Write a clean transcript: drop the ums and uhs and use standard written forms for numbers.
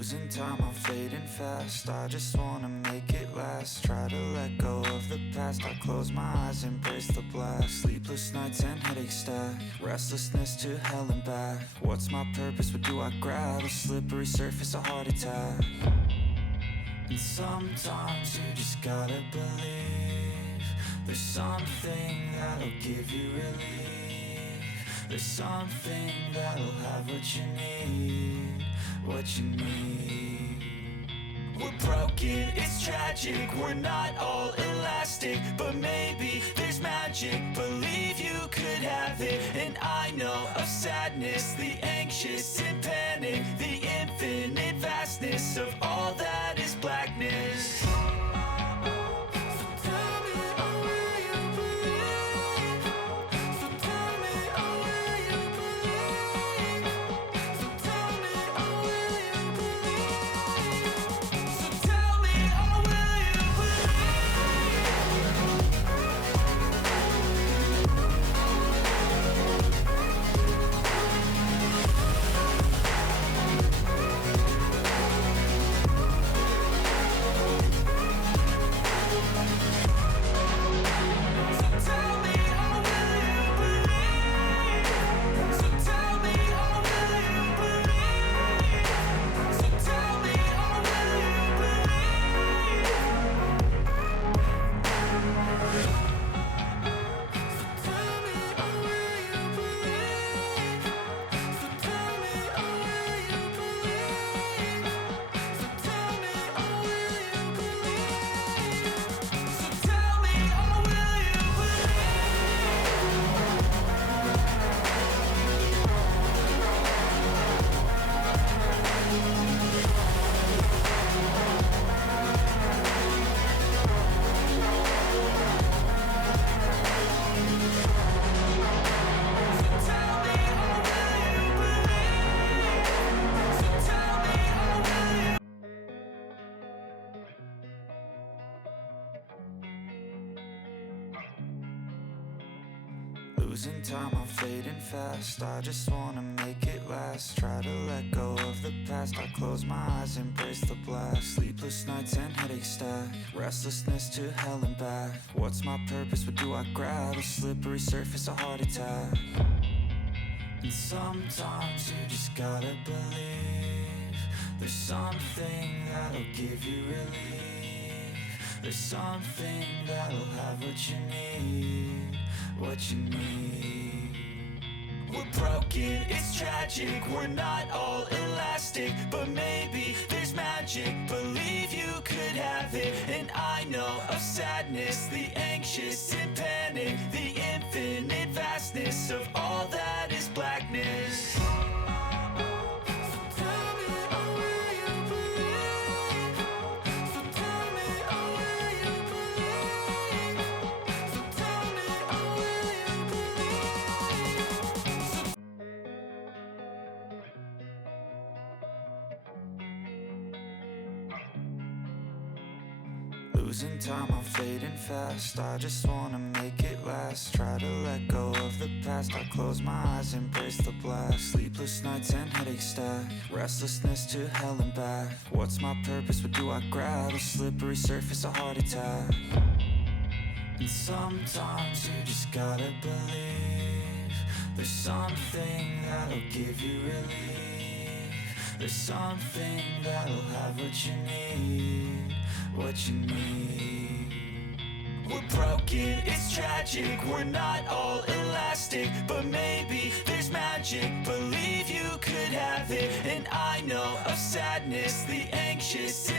Losing time, I'm fading fast. I just wanna make it last. Try to let go of the past. I close my eyes, embrace the blast. Sleepless nights and headaches stack. Restlessness to hell and back. What's my purpose? What do I grab? A slippery surface, a heart attack. And sometimes you just gotta believe there's something that'll give you relief. There's something that'll have what you need, what you need. We're broken, it's tragic, we're not all elastic, but maybe there's magic, believe you could have it. And I know of sadness, the anxious and panic, the infinite vastness of all that is blackness. Losing time, I'm fading fast. I just wanna make it last. Try to let go of the past. I close my eyes, embrace the blast. Sleepless nights and headaches stack. Restlessness to hell and back. What's my purpose? What do I grab? A slippery surface, a heart attack. And sometimes you just gotta believe there's something that'll give you relief. There's something that'll have what you need, what you need. We're broken, it's tragic, we're not all elastic, but maybe there's magic, believe you could have it. And I know of sadness, the anxious and panic, the infinite vastness of all that is blackness. Losing time, I'm fading fast. I just wanna make it last. Try to let go of the past. I close my eyes, embrace the blast. Sleepless nights and headaches stack. Restlessness to hell and back. What's my purpose? What do I grab? A slippery surface, a heart attack. And sometimes you just gotta believe there's something that'll give you relief. There's something that'll have what you need, what you need. We're broken, it's tragic, we're not all elastic, but maybe there's magic, believe you could have it. And I know of sadness, the anxious